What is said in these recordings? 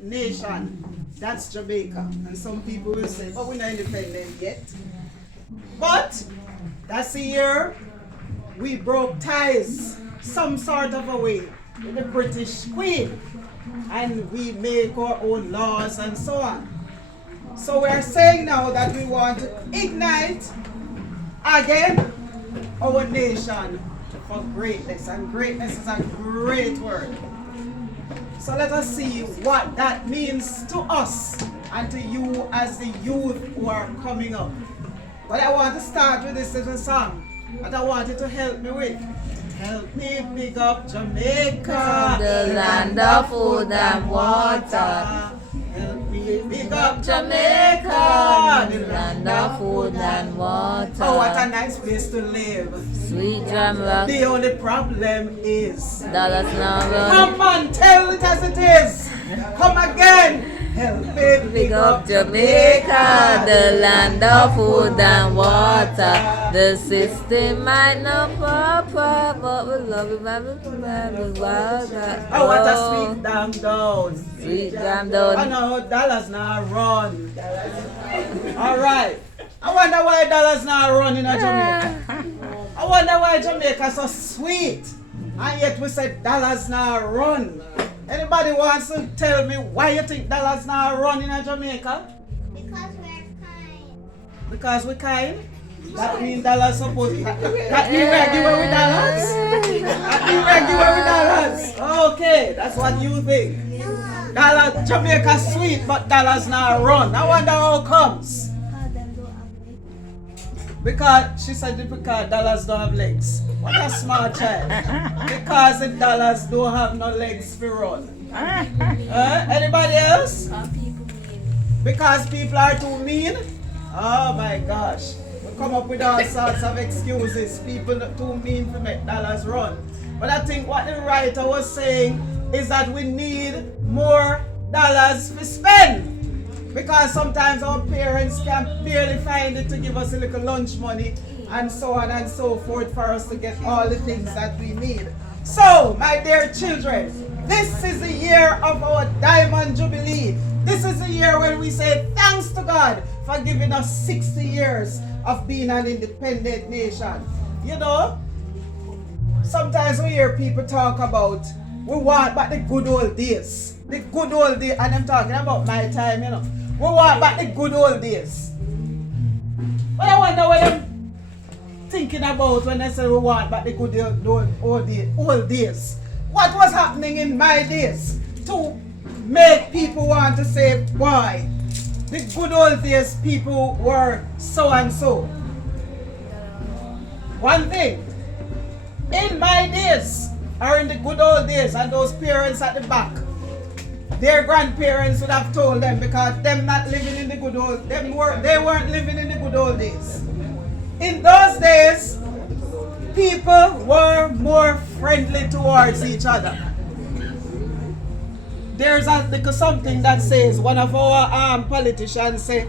nation. That's Jamaica. And some people will say, oh, we're not independent yet. But that's the year we broke ties some sort of a way with the British Queen. And we make our own laws and so on. So we're saying now that we want to ignite again our nation for greatness. And greatness is a great word. So let us see what that means to us and to you as the youth who are coming up. But I want to start with this little song that I want you to help me with. Help me big up Jamaica, the land of food and water. Help me big up Jamaica, the land of food and water. Oh, what a nice place to live. Sweet drum rock. The only problem is Dollars now run. come on, tell it as it is. Come again. Help me Big up Jamaica, the land of food and water. The system might not proper, but we love it, Oh, what a sweet damn down. Sweet damn I down. know dollars now run. All right. I wonder why dollars now run in Jamaica. I wonder why Jamaica so sweet. And yet we said dollars now run. Anybody wants to tell me why you think dollars now run in Jamaica? Because we're kind. Because we're kind? That means dollars supposed that means we're giving with dollars? That means we're giving with dollars. Okay, that's what you think. Dollars, Jamaica sweet, but dollars now run. I wonder how it comes. Because she said because dollars don't have legs. What a smart child. Because the dollars don't have no legs to run. Anybody else? Because people are too mean? Oh my gosh. We come up with all sorts of excuses. People are too mean to make dollars run. But I think what the writer was saying is that we need more dollars to spend. Because sometimes our parents can barely find it to give us a little lunch money and so on and so forth for us to get all the things that we need. So, my dear children, this is the year of our Diamond Jubilee. This is the year when we say thanks to God for giving us 60 years of being an independent nation. You know, sometimes we hear people talk about we want back the good old days. The good old days, and I'm talking about my time, you know. We want back the good old days. But I wonder what I'm thinking about when I say we want back the good old days. What was happening in my days to make people want to say, why? The good old days people were so and so. One thing, in my days, or in the good old days, and those parents at the back, their grandparents would have told them because them not living in the good old, they weren't living in the good old days. In those days, people were more friendly towards each other. There's a little something that says, one of our politicians say,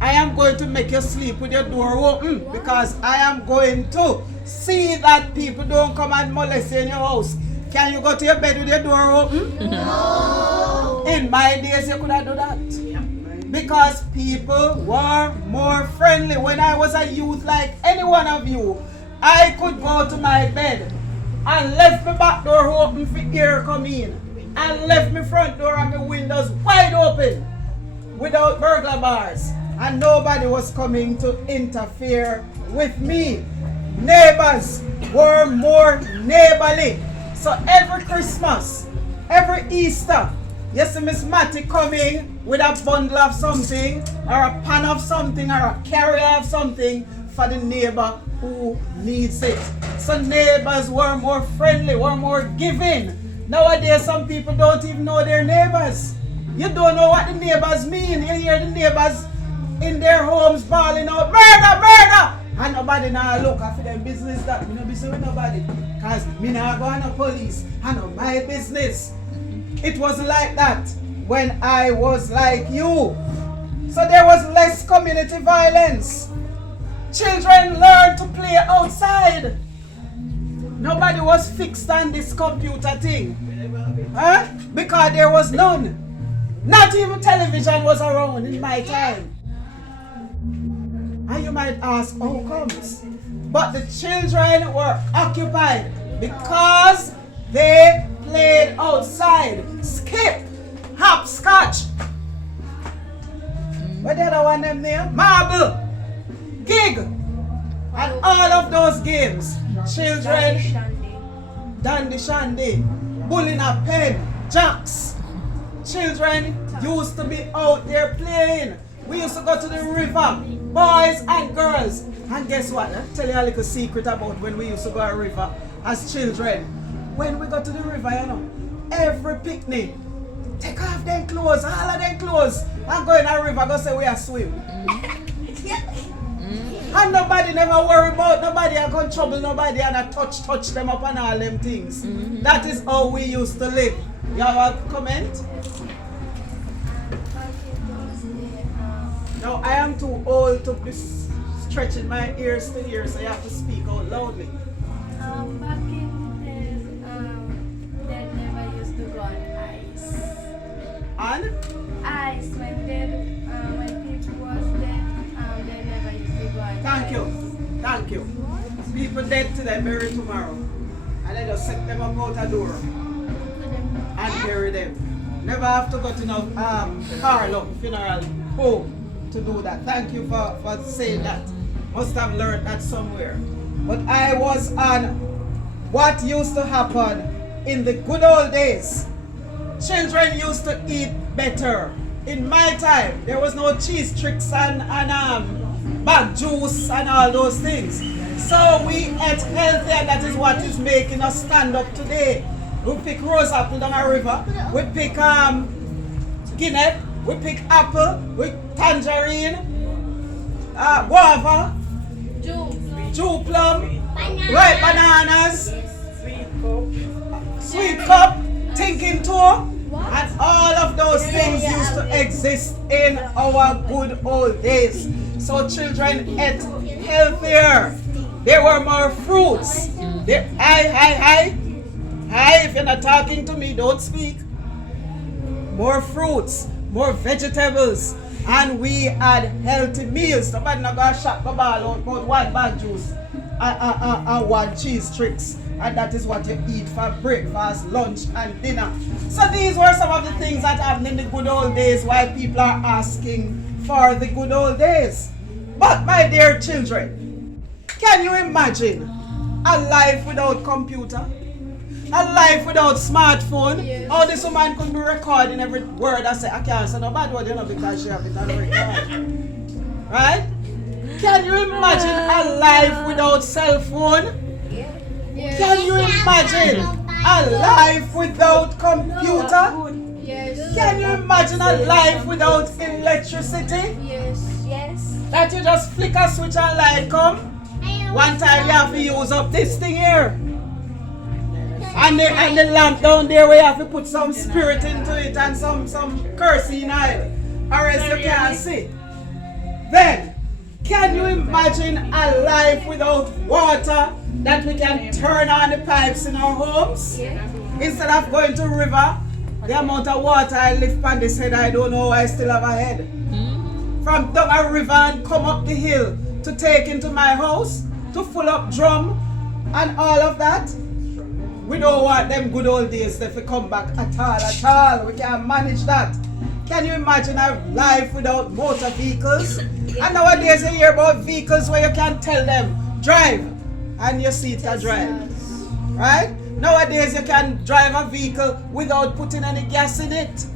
I am going to make you sleep with your door open because I am going to see that people don't come and molest you in your house. Can you go to your bed with your door open? No. In my days, you could have done that. Because people were more friendly. When I was a youth like any one of you, I could go to my bed and left my back door open for air come in. And left my front door and my windows wide open without burglar bars. And nobody was coming to interfere with me. Neighbors were more neighborly. So every Christmas, every Easter, you see Miss Matty coming with a bundle of something, or a pan of something, or a carrier of something for the neighbor who needs it. So neighbors were more friendly, were more giving. Nowadays, some people don't even know their neighbors. You don't know what the neighbors mean. You hear the neighbors in their homes bawling out, murder, murder! And nobody now look after them business that. Me no busy with nobody. Because me now go on the police. I know my business. It wasn't like that when I was like you. So there was less community violence. Children learned to play outside. Nobody was fixed on this computer thing. Huh? Because there was none. Not even television was around in my time. And you might ask, how comes? But the children were occupied because they played outside. Skip, hopscotch. What the other one them there? Marble, gig, and all of those games. Children, dandy shandy, bull in a pen, jacks. Children used to be out there playing. We used to go to the river, boys and girls. And guess what? I'll tell you a little secret about when we used to go to the river as children. When we go to the river, you know, every picnic, take off them clothes, all of them clothes, and go in the river, go say we are swim. And nobody never worry about nobody and can trouble nobody and I touch them up and all them things. That is how we used to live. You have a comment? No, I am too old to be stretching my ears to hear, so you have to speak out loudly. Back in the days, they never used to go on ice. And? Ice, when people was dead, they never used to go on ice. Thank you. People dead today, bury tomorrow. And they just set them up out a door and bury them. Never have to go to no parlor, funeral home to do that. Thank you for saying that. Must have learned that somewhere. But I was on what used to happen in the good old days. Children used to eat better. In my time, there was no cheese tricks and bag juice and all those things. So we ate healthy, and that is what is making us stand up today. We pick rose apple down a river. We pick guinea. We pick apple. We tangerine, guava, Jew plum, ripe bananas, sweet cup, thinking toe, and all of those things used to exist in our good old days. So children ate healthier. There were more fruits. Hi, if you're not talking to me, don't speak. More fruits, more vegetables, and we had healthy meals. Somebody not gonna shop the ball out about one bag juice and one cheese tricks, and that is what you eat for breakfast, lunch, and dinner. So these were some of the things that happened in the good old days, why people are asking for the good old days. But my dear children, can you imagine a life without computer? A life without smartphone? Yes. How this woman could be recording every word I say, I can't say no bad word, you know, because she have it on record. Right? Can you imagine a life without cell phone? Yes. Can you imagine a life without computer? Yes. Can you imagine a life without electricity? Yes. That you just flick a switch and light come? One time you have to use up this thing here. And the lamp down there where you have to put some spirit into it and some kerosene oil, or else you can't see. Then, can you imagine a life without water, that we can turn on the pipes in our homes? Instead of going to river, the amount of water I lift on this head, I don't know, I still have a head. From down a river and come up the hill to take into my house, to fill up drum and all of that. We don't want them good old days if we come back at all. We can't manage that. Can you imagine a life without motor vehicles? And nowadays you hear about vehicles where you can tell them, drive, and you see it a drive. Right? Nowadays you can drive a vehicle without putting any gas in it.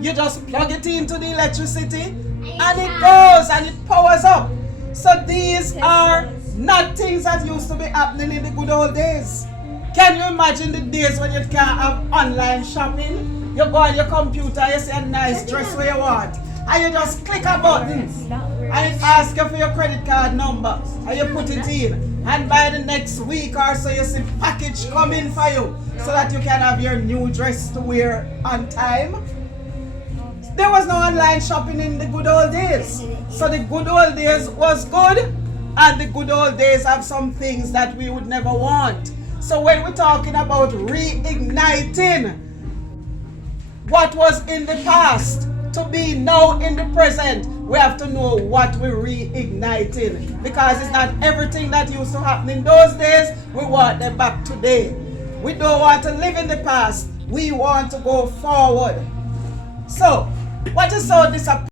You just plug it into the electricity and it goes and it powers up. So these are not things that used to be happening in the good old days. Can you imagine the days when you can't have online shopping? You go on your computer, you see a nice dress where you want, and you just click a button and it asks you for your credit card number and you put it in, and by the next week or so you see package coming for you so that you can have your new dress to wear on time. There was no online shopping in the good old days. So the good old days was good, and the good old days have some things that we would never want. So when we're talking about reigniting what was in the past, to be now in the present, we have to know what we're reigniting. Because it's not everything that used to happen in those days, we want them back today. We don't want to live in the past. We want to go forward. So, what is so disappointing?